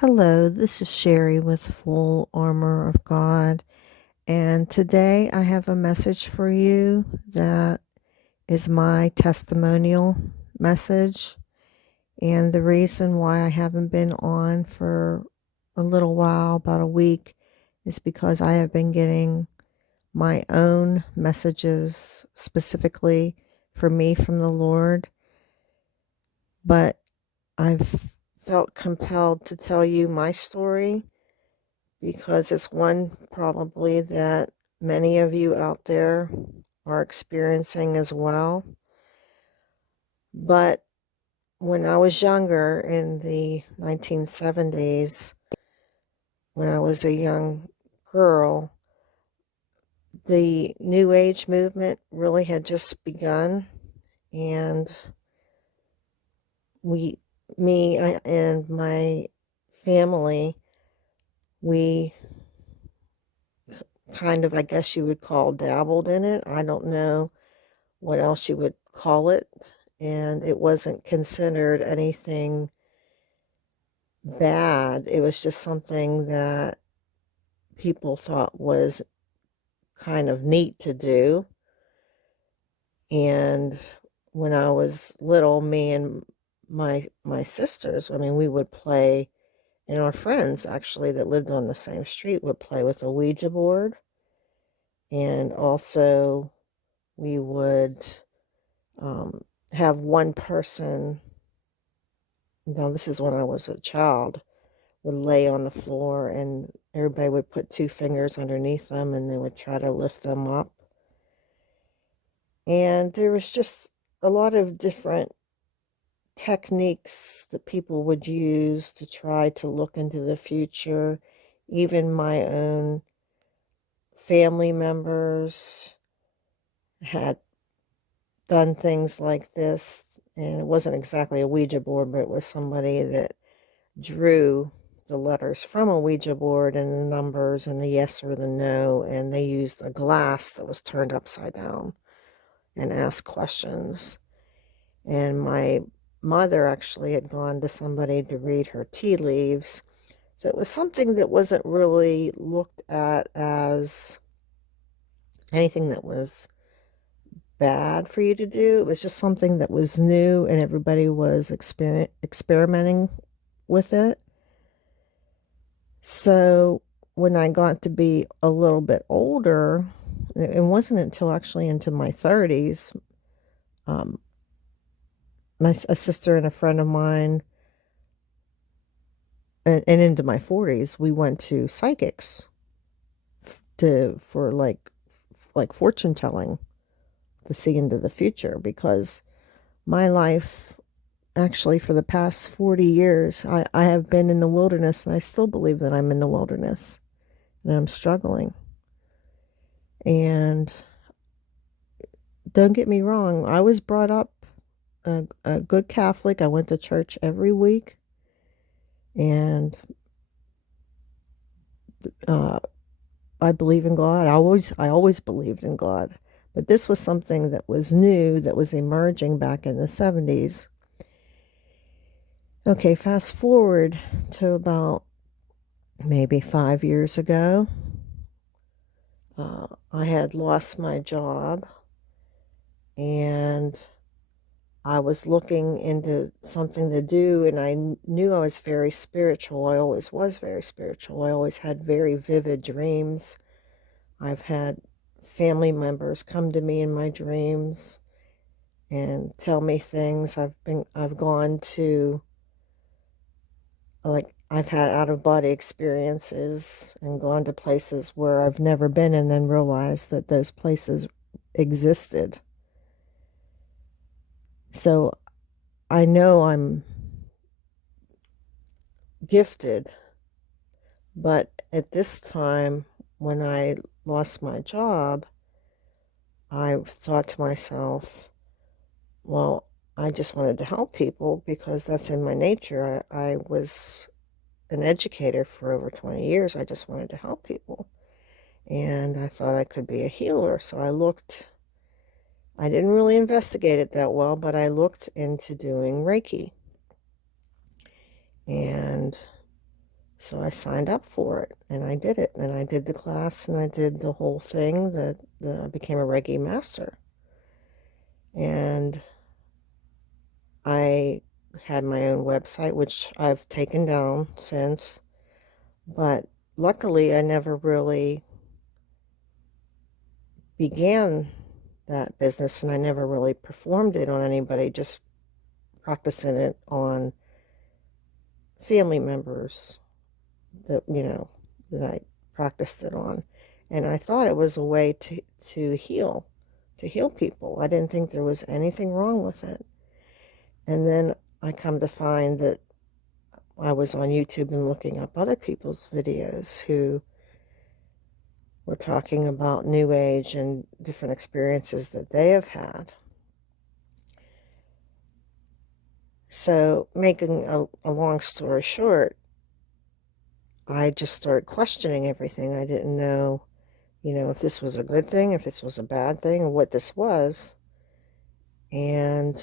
Hello, this is Sherry with Full Armor of God, and today I have a message for you that is my testimonial message. And the reason why I haven't been on for a little while, about a week, is because I have been getting my own messages specifically for me from the Lord, but I've felt compelled to tell you my story because it's one probably that many of you out there are experiencing as well. But when I was younger in the 1970s, when I was a young girl, the New Age movement really had just begun, and and my family, we kind of, I guess you would call, dabbled in it. I don't know what else you would call it. And it wasn't considered anything bad. It was just something that people thought was kind of neat to do. And when I was little, me and my sisters, we would play, and our friends actually that lived on the same street would play with a Ouija board. And also we would have one person, now this is when I was a child, would lay on the floor and everybody would put two fingers underneath them and they would try to lift them up. And there was just a lot of different techniques that people would use to try to look into the future. Even my own family members had done things like this. And it wasn't exactly a Ouija board, but it was somebody that drew the letters from a Ouija board and the numbers and the yes or the no, and they used a glass that was turned upside down and asked questions. And my mother actually had gone to somebody to read her tea leaves. So it was something that wasn't really looked at as anything that was bad for you to do. It was just something that was new and everybody was experimenting with it. So when I got to be a little bit older, it wasn't until actually into my 30s, a sister and a friend of mine, and into my 40s, we went to psychics for like fortune telling to see into the future, because my life, actually for the past 40 years, I have been in the wilderness, and I still believe that I'm in the wilderness and I'm struggling. And don't get me wrong, I was brought up a good Catholic. I went to church every week, and I believe in God. I always believed in God. But this was something that was new, that was emerging back in the 70s. Okay, fast forward to about maybe 5 years ago. I had lost my job, and I was looking into something to do, and I knew I was very spiritual. I always was very spiritual. I always had very vivid dreams. I've had family members come to me in my dreams and tell me things. I've gone to, like, I've had out of body experiences and gone to places where I've never been, and then realized that those places existed. So I know I'm gifted, but at this time, when I lost my job, I thought to myself, well, I just wanted to help people because that's in my nature. I was an educator for over 20 years. I just wanted to help people. And I thought I could be a healer. So I didn't really investigate it that well, but I looked into doing Reiki. And So I signed up for it, and I did it, and I did the class, and I did the whole thing that I became a Reiki master. And I had my own website, which I've taken down since, but luckily I never really began that business, and I never really performed it on anybody, just practicing it on family members that, that I practiced it on. And I thought it was a way to heal people. I didn't think there was anything wrong with it. And then I come to find that I was on YouTube and looking up other people's videos who were talking about New Age and different experiences that they have had. So, making a long story short, I just started questioning everything. I didn't know, if this was a good thing, if this was a bad thing, or what this was. And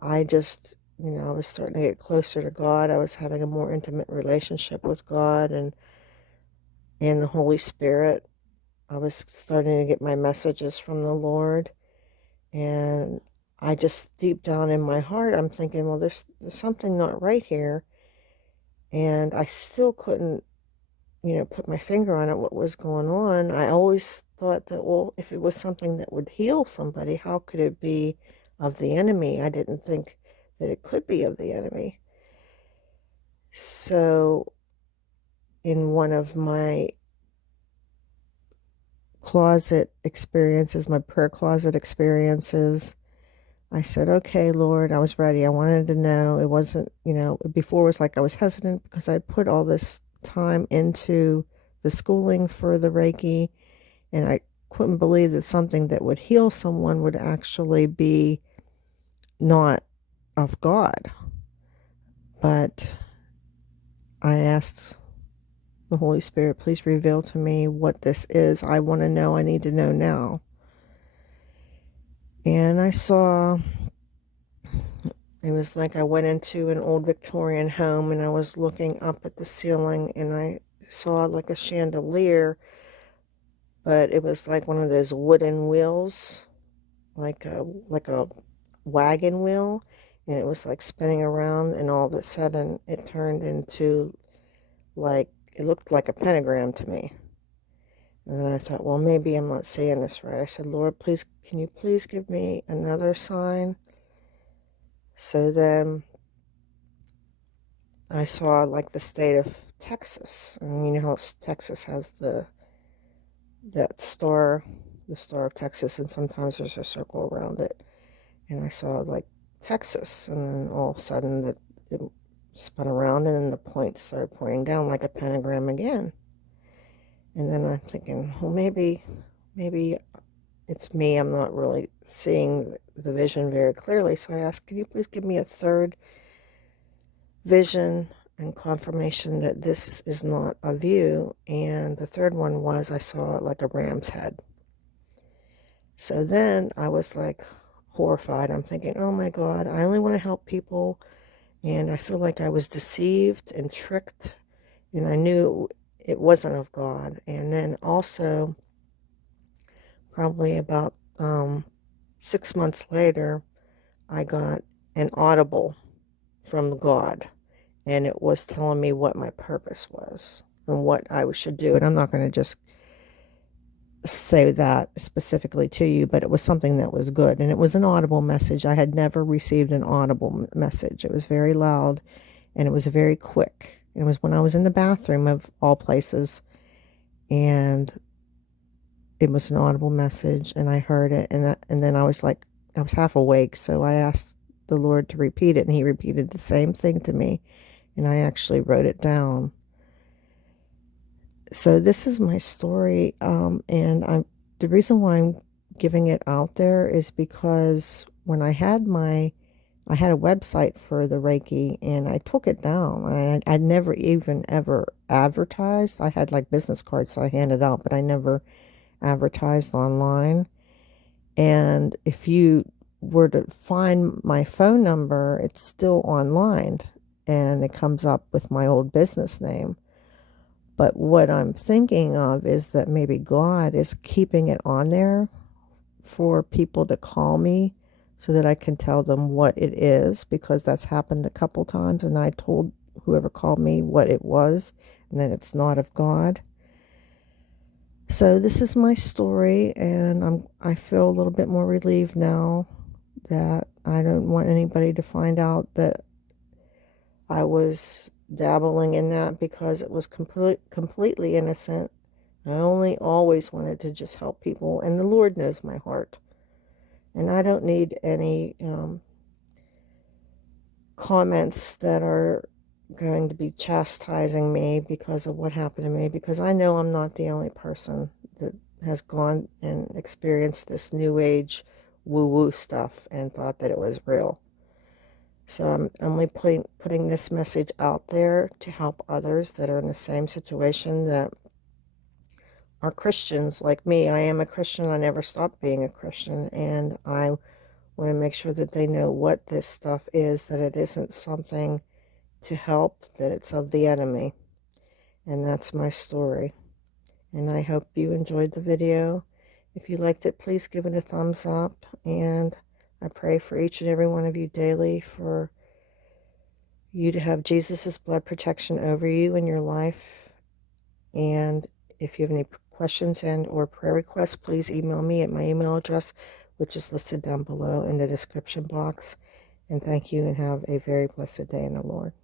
I just, I was starting to get closer to God. I was having a more intimate relationship with God and the Holy Spirit. I was starting to get my messages from the Lord. And I just, deep down in my heart, I'm thinking, well, there's something not right here. And I still couldn't, put my finger on it, what was going on. I always thought that, well, if it was something that would heal somebody, how could it be of the enemy? I didn't think that it could be of the enemy. So in one of my closet experiences, my prayer closet experiences, I said, okay, Lord, I was ready. I wanted to know. It wasn't, before it was like I was hesitant because I put all this time into the schooling for the Reiki, and I couldn't believe that something that would heal someone would actually be not of God. But I asked the Holy Spirit, please reveal to me what this is. I want to know. I need to know now. And I saw, it was like I went into an old Victorian home, and I was looking up at the ceiling, and I saw like a chandelier, but it was like one of those wooden wheels, like a wagon wheel, and it was like spinning around, and all of a sudden it turned into, like, it looked like a pentagram to me. And then I thought, well, maybe I'm not saying this right. I said, Lord, please, can you please give me another sign? So then I saw like the state of Texas, and you know how Texas has that star, the Star of Texas, and sometimes there's a circle around it. And I saw like Texas, and then all of a sudden it spun around, and then the points started pointing down like a pentagram again. And then I'm thinking, well, maybe it's me. I'm not really seeing the vision very clearly. So I asked, can you please give me a third vision and confirmation that this is not of you? And the third one was, I saw like a ram's head. So then I was like horrified. I'm thinking, oh my God, I only want to help people. And I feel like I was deceived and tricked, and I knew it wasn't of God. And then also, probably about 6 months later, I got an audible from God, and it was telling me what my purpose was and what I should do. And I'm not going to just say that specifically to you, but it was something that was good, and it was an audible message. I had never received an audible message. It was very loud, and it was very quick. It was when I was in the bathroom, of all places, and it was an audible message, and I heard it, and then I was like, I was half awake, so I asked the Lord to repeat it, and he repeated the same thing to me, and I actually wrote it down. So this is my story, and the reason why I'm giving it out there is because when I had a website for the Reiki, and I took it down, and I'd never even ever advertised. I had like business cards that I handed out, but I never advertised online. And if you were to find my phone number, it's still online, and it comes up with my old business name. But what I'm thinking of is that maybe God is keeping it on there for people to call me so that I can tell them what it is, because that's happened a couple times and I told whoever called me what it was and that it's not of God. So this is my story, and I feel a little bit more relieved now that I don't want anybody to find out that I was dabbling in that, because it was completely innocent. I only always wanted to just help people, and the Lord knows my heart. And I don't need any comments that are going to be chastising me because of what happened to me, because I know I'm not the only person that has gone and experienced this new age woo-woo stuff and thought that it was real. So I'm only putting this message out there to help others that are in the same situation, that are Christians like me. I am a Christian. I never stopped being a Christian, and I want to make sure that they know what this stuff is, that it isn't something to help, that it's of the enemy. And that's my story. And I hope you enjoyed the video. If you liked it, please give it a thumbs up. And I pray for each and every one of you daily for you to have Jesus's blood protection over you in your life. And if you have any questions and or prayer requests, please email me at my email address, which is listed down below in the description box. And thank you, and have a very blessed day in the Lord.